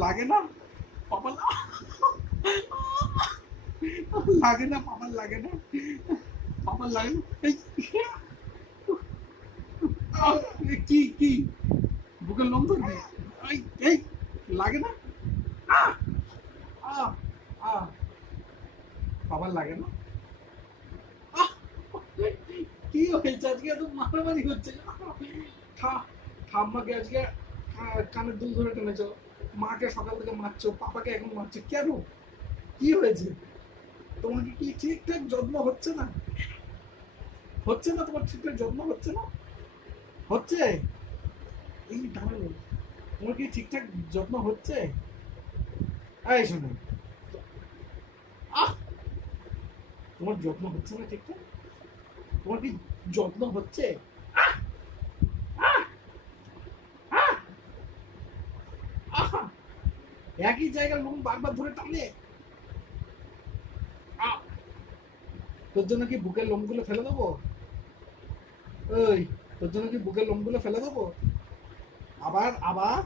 লাগে না পাপা লাগে না পাপার লাগে না পাপার লাগে না এই কি কি বুকের লোম ধরবি এই এই লাগে না আহ আহ আহ বাবার লাগে না কি হয়েছে আজকে এত মারামারি হচ্ছে ঠাম্মাকে আজকে কানের দুল ধরে টেনেছ মাকে সকাল থেকে মারছো পাপাকে এখন মারছো কেন কি হয়েছে তোমাকে কি ঠিকঠাক যত্ন হচ্ছে না তোমার ঠিকঠাক যত্ন হচ্ছে না হচ্ছে এই দাঁড়ালো তোমার কি ঠিকঠাক যত্ন হচ্ছে এই শোনো আহ তোমার যত্ন হচ্ছে না ঠিকঠাক তোমার কি যত্ন হচ্ছে একই জায়গার লোম বারবার ধরে টানে তোর জন্য কি বুকের লোমগুলো ফেলে দেবো ওই তোর জন্য কি বুকের লোমগুলো ফেলে দেবো আবার আবার